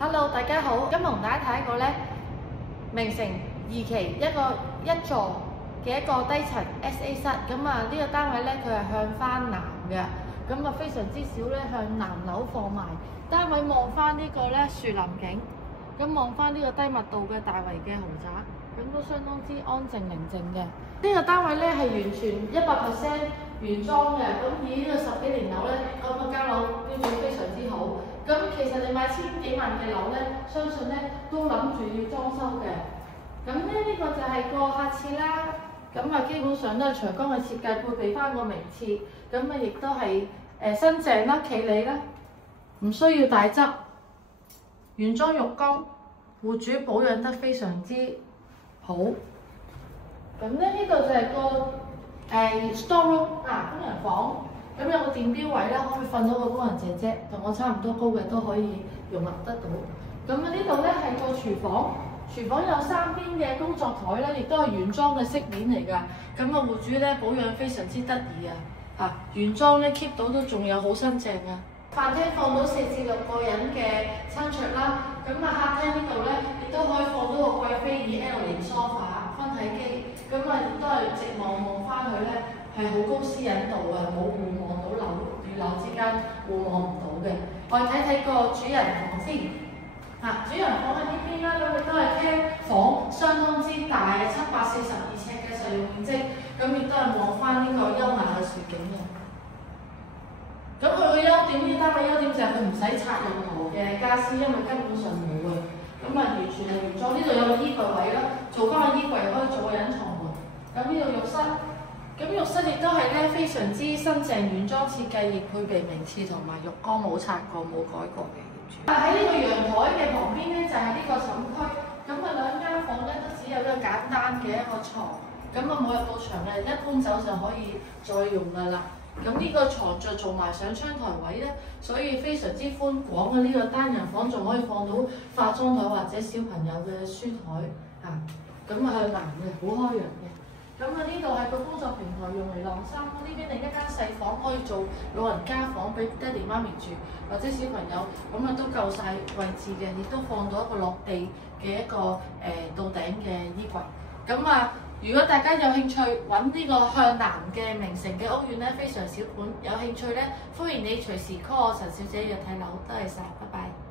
Hello， 大家好，今日同大家睇一個咧名城2期一座嘅一個低層 SA 室，咁啊呢個單位咧佢係向翻南嘅，咁啊非常之少咧向南樓放賣。單位望翻呢個咧樹林景，咁望翻呢個低密度嘅大圍嘅豪宅，咁都相當之安靜寧靜嘅。呢個單位咧係完全100%原裝嘅，咁以呢個10幾年樓咧，咁個間樓標準非常之好。咁其實你買千幾萬嘅樓咧，相信咧都諗住要裝修嘅。咁咧呢個就係個客廁啦，咁啊基本上都係長江嘅設計，配備翻個名廁，咁啊亦都係新淨啦、企理啦，唔需要大執，原裝浴缸，戶主保養得非常之好。咁咧呢度就係個store room 工人房。咁有個電錶位啦，可以瞓到個工人姐姐，同我差唔多高嘅都可以容納得到。咁啊呢度咧係個廚房，廚房有3邊嘅工作台啦，亦都係原裝嘅飾面嚟㗎。咁個戶主咧保養非常之得意啊！原裝咧 keep 到都仲有好新淨啊！飯廳放到4至6個人嘅餐桌啦，咁客廳呢度咧亦都可以放到個貴妃椅 L 型梳化、分體機，咁亦都係直望翻佢咧。係好高私隱度嘅，冇互望到樓與樓之間互望唔到嘅。我哋睇個主人房先。主人房喺呢邊啦，咁亦都係廳房，相當之大，742尺嘅實用面積，咁亦都係望翻呢個優雅嘅樹景嘅。咁佢個優點，呢單位優點就係佢唔使拆任何嘅傢俬，因為根本上冇嘅。咁完全係原裝。呢度有個衣櫃位啦，做翻個衣櫃可以做個隱藏門。咁呢度浴室。咁浴室亦都係咧非常之新淨原裝設計，亦配備名廁同埋浴缸，冇拆過冇改過嘅業主。喺呢個陽台嘅旁邊咧就係呢個寢區，咁2間房咧都只有一個簡單嘅一個床，咁冇入到牆嘅，一搬走就可以再用㗎啦。咁呢個床就做埋上窗台位咧，所以非常之寬廣嘅呢個單人房，仲可以放到化妝台或者小朋友嘅書台咁向南嘅，好開揚嘅。咁呢度係個工作平台，用嚟晾衫。呢邊另一間細房可以做老人家房，俾爹哋媽咪住，或者小朋友，咁都夠晒位置嘅，亦都放到一個落地嘅一個到頂嘅衣櫃。咁如果大家有興趣揾呢個向南嘅名城嘅屋苑咧，非常小本，有興趣咧，歡迎你隨時 call 我陳小姐約睇樓，多謝晒，拜拜。